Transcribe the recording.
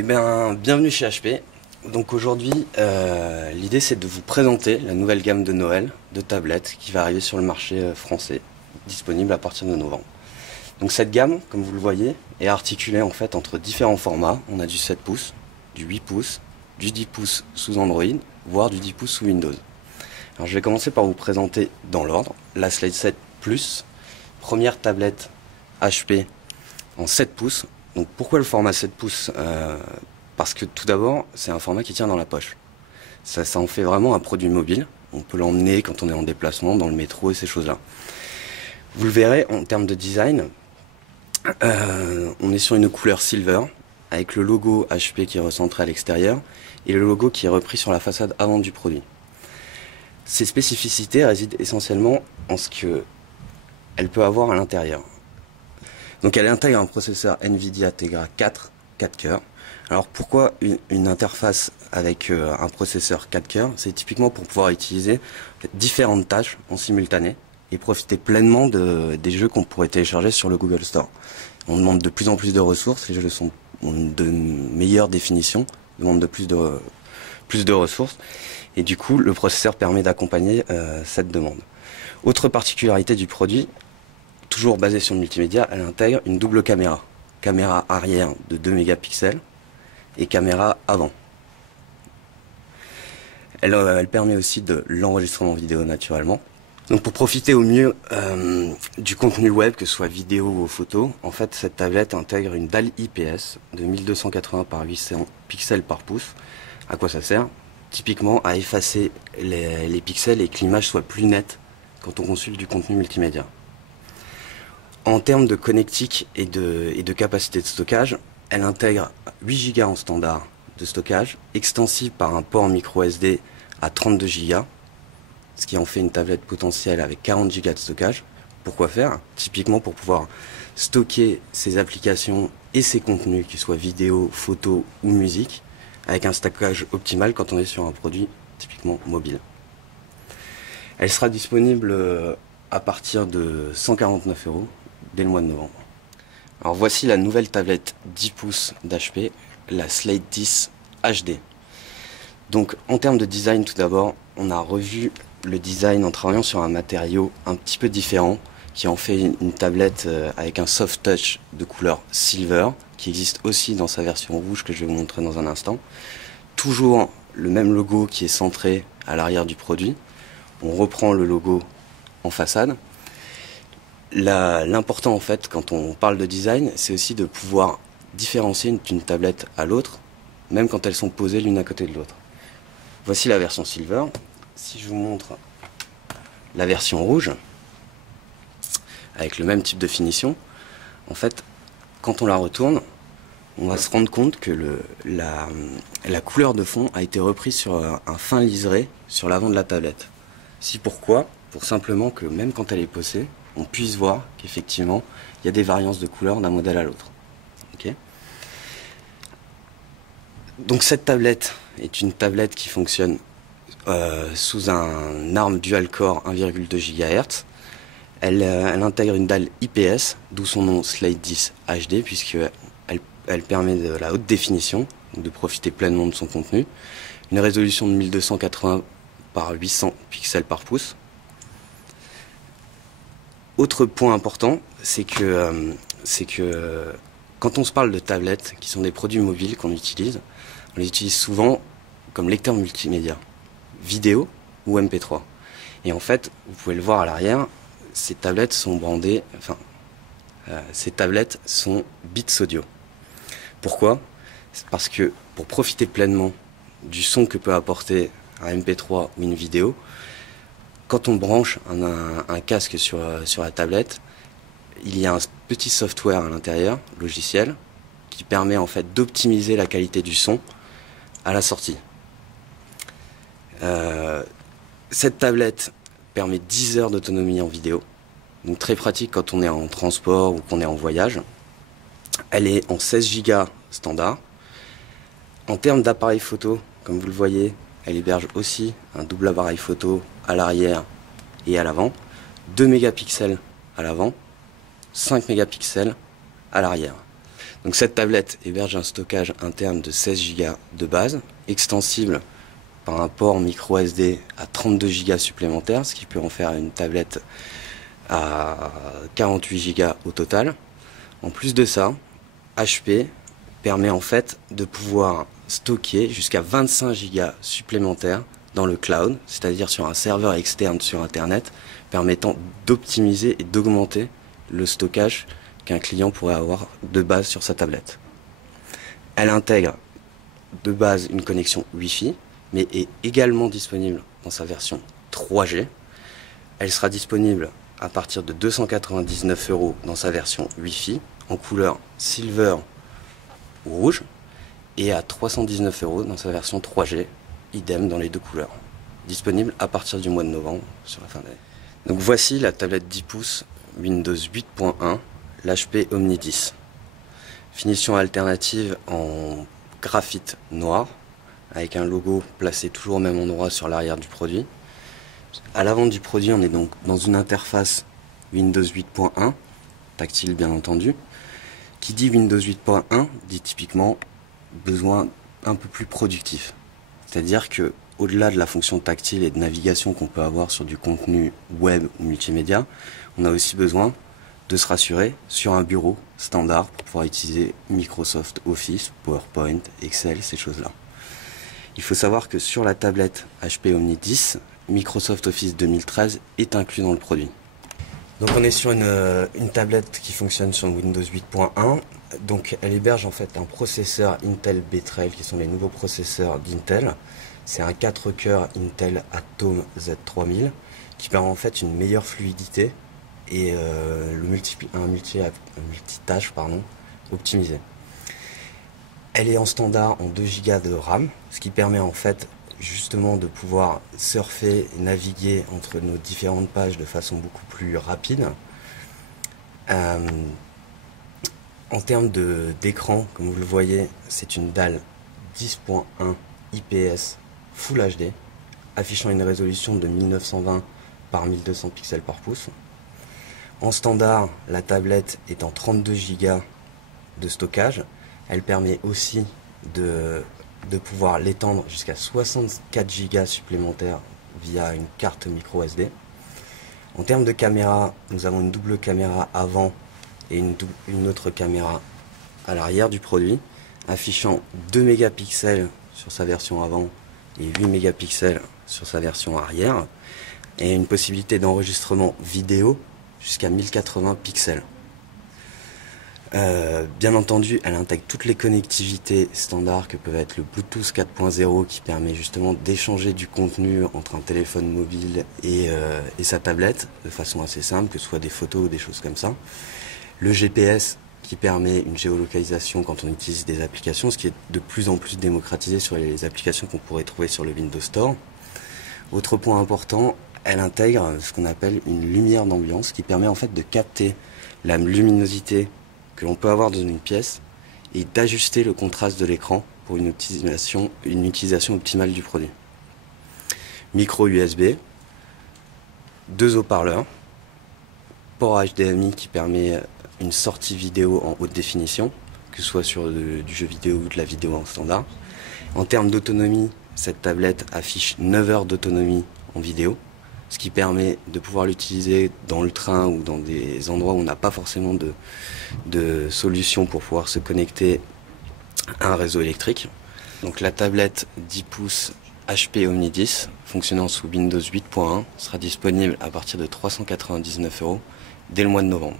Eh bien, bienvenue chez HP. Donc aujourd'hui, l'idée c'est de vous présenter la nouvelle gamme de Noël de tablettes qui va arriver sur le marché français, disponible à partir de novembre. Donc cette gamme, comme vous le voyez, est articulée en fait entre différents formats. On a du 7 pouces, du 8 pouces, du 10 pouces sous Android, voire du 10 pouces sous Windows. Alors je vais commencer par vous présenter dans l'ordre la Slate 7 Plus, première tablette HP en 7 pouces. Donc pourquoi le format 7 pouces Parce que tout d'abord, c'est un format qui tient dans la poche. Ça en fait vraiment un produit mobile. On peut l'emmener quand on est en déplacement, dans le métro et ces choses-là. Vous le verrez, en termes de design, on est sur une couleur silver, avec le logo HP qui est recentré à l'extérieur, et le logo qui est repris sur la façade avant du produit. Ces spécificités résident essentiellement en ce qu'elle peut avoir à l'intérieur. Donc elle intègre un processeur NVIDIA Tegra 4 cœurs. Alors pourquoi une interface avec un processeur 4 cœurs? C'est typiquement pour pouvoir utiliser différentes tâches en simultané et profiter pleinement des jeux qu'on pourrait télécharger sur le Google Store. On demande de plus en plus de ressources, les jeux sont de meilleure définition, demandent de plus de ressources, et du coup le processeur permet d'accompagner cette demande. Autre particularité du produit, toujours basée sur le multimédia, elle intègre une double caméra. Caméra arrière de 2 mégapixels et caméra avant. Elle permet aussi de l'enregistrement vidéo naturellement. Donc pour profiter au mieux du contenu web, que ce soit vidéo ou photo, en fait cette tablette intègre une dalle IPS de 1280 par 800 pixels par pouce. À quoi ça sert? Typiquement à effacer les pixels et que l'image soit plus nette quand on consulte du contenu multimédia. En termes de connectique et de capacité de stockage, elle intègre 8 Go en standard de stockage, extensible par un port micro SD à 32 Go, ce qui en fait une tablette potentielle avec 40 Go de stockage. Pourquoi faire? Typiquement pour pouvoir stocker ses applications et ses contenus, qu'ils soient vidéo, photo ou musique, avec un stockage optimal quand on est sur un produit typiquement mobile. Elle sera disponible à partir de 149 € dès le mois de novembre. Alors voici la nouvelle tablette 10 pouces d'HP, la Slate 10 HD. Donc en termes de design, tout d'abord, on a revu le design en travaillant sur un matériau un petit peu différent qui en fait une tablette avec un soft touch de couleur silver qui existe aussi dans sa version rouge que je vais vous montrer dans un instant. Toujours le même logo qui est centré à l'arrière du produit. On reprend le logo en façade. L'important en fait quand on parle de design, c'est aussi de pouvoir différencier d'une tablette à l'autre, même quand elles sont posées l'une à côté de l'autre. Voici la version silver. Si je vous montre la version rouge, avec le même type de finition, en fait, quand on la retourne, on va se rendre compte que la couleur de fond a été reprise sur un fin liseré sur l'avant de la tablette. Pourquoi? Pour simplement que même quand elle est posée, on puisse voir qu'effectivement, il y a des variances de couleurs d'un modèle à l'autre. Okay. Donc cette tablette est une tablette qui fonctionne sous un ARM dual-core 1,2 GHz. Elle intègre une dalle IPS, d'où son nom Slate 10 HD, puisqu'elle permet de la haute définition, donc de profiter pleinement de son contenu. Une résolution de 1280 par 800 pixels par pouce. Autre point important, c'est que quand on se parle de tablettes, qui sont des produits mobiles qu'on utilise, on les utilise souvent comme lecteur multimédia, vidéo ou MP3. Et en fait, vous pouvez le voir à l'arrière, ces tablettes sont brandées, ces tablettes sont Beats Audio. Pourquoi? C'est parce que pour profiter pleinement du son que peut apporter un MP3 ou une vidéo, quand on branche un casque sur la tablette, il y a un petit software à l'intérieur, logiciel, qui permet en fait d'optimiser la qualité du son à la sortie. Cette tablette permet 10 heures d'autonomie en vidéo, donc très pratique quand on est en transport ou qu'on est en voyage. Elle est en 16 Go standard. En termes d'appareil photo, comme vous le voyez, elle héberge aussi un double appareil photo à l'arrière et à l'avant, 2 mégapixels à l'avant, 5 mégapixels à l'arrière. Donc cette tablette héberge un stockage interne de 16 Go de base, extensible par un port micro SD à 32 Go supplémentaires, ce qui peut en faire une tablette à 48 Go au total. En plus de ça, HP permet en fait de pouvoir stocker jusqu'à 25 Go supplémentaires dans le cloud, c'est-à-dire sur un serveur externe sur Internet, permettant d'optimiser et d'augmenter le stockage qu'un client pourrait avoir de base sur sa tablette. Elle intègre de base une connexion Wi-Fi, mais est également disponible dans sa version 3G. Elle sera disponible à partir de 299 € dans sa version Wi-Fi, en couleur Silver ou rouge, et à 319 € dans sa version 3G, idem dans les deux couleurs. Disponible à partir du mois de novembre sur la fin d'année. Donc voici la tablette 10 pouces Windows 8.1, l'HP Omni 10. Finition alternative en graphite noir, avec un logo placé toujours au même endroit sur l'arrière du produit. À l'avant du produit, on est donc dans une interface Windows 8.1, tactile bien entendu. Qui dit Windows 8.1 dit typiquement besoin un peu plus productif. C'est-à-dire que au-delà de la fonction tactile et de navigation qu'on peut avoir sur du contenu web ou multimédia, on a aussi besoin de se rassurer sur un bureau standard pour pouvoir utiliser Microsoft Office, PowerPoint, Excel, ces choses-là. Il faut savoir que sur la tablette HP Omni 10, Microsoft Office 2013 est inclus dans le produit. Donc on est sur une tablette qui fonctionne sur Windows 8.1. Donc elle héberge en fait un processeur Intel B-Trail, qui sont les nouveaux processeurs d'Intel. C'est un 4 cœurs Intel Atom Z3000 qui permet en fait une meilleure fluidité et un multitâche optimisé. Elle est en standard en 2 Go de RAM, ce qui permet en fait justement de pouvoir surfer et naviguer entre nos différentes pages de façon beaucoup plus rapide. En termes d'écran, comme vous le voyez, c'est une dalle 10.1 IPS Full HD, affichant une résolution de 1920 par 1200 pixels par pouce. En standard, la tablette est en 32 Go de stockage. Elle permet aussi de pouvoir l'étendre jusqu'à 64 Go supplémentaires via une carte micro SD. En termes de caméra, nous avons une double caméra avant et une autre caméra à l'arrière du produit, affichant 2 mégapixels sur sa version avant et 8 mégapixels sur sa version arrière, et une possibilité d'enregistrement vidéo jusqu'à 1080 pixels. Bien entendu, elle intègre toutes les connectivités standards que peuvent être le Bluetooth 4.0 qui permet justement d'échanger du contenu entre un téléphone mobile et sa tablette de façon assez simple, que ce soit des photos ou des choses comme ça. Le GPS qui permet une géolocalisation quand on utilise des applications, ce qui est de plus en plus démocratisé sur les applications qu'on pourrait trouver sur le Windows Store. Autre point important, elle intègre ce qu'on appelle une lumière d'ambiance qui permet en fait de capter la luminosité que l'on peut avoir dans une pièce et d'ajuster le contraste de l'écran pour une utilisation optimale du produit. Micro USB, 2 haut-parleurs, port HDMI qui permet une sortie vidéo en haute définition, que ce soit sur du jeu vidéo ou de la vidéo en standard. En termes d'autonomie, cette tablette affiche 9 heures d'autonomie en vidéo, ce qui permet de pouvoir l'utiliser dans le train ou dans des endroits où on n'a pas forcément de solution pour pouvoir se connecter à un réseau électrique. Donc la tablette 10 pouces HP Omni 10, fonctionnant sous Windows 8.1, sera disponible à partir de 399 € dès le mois de novembre.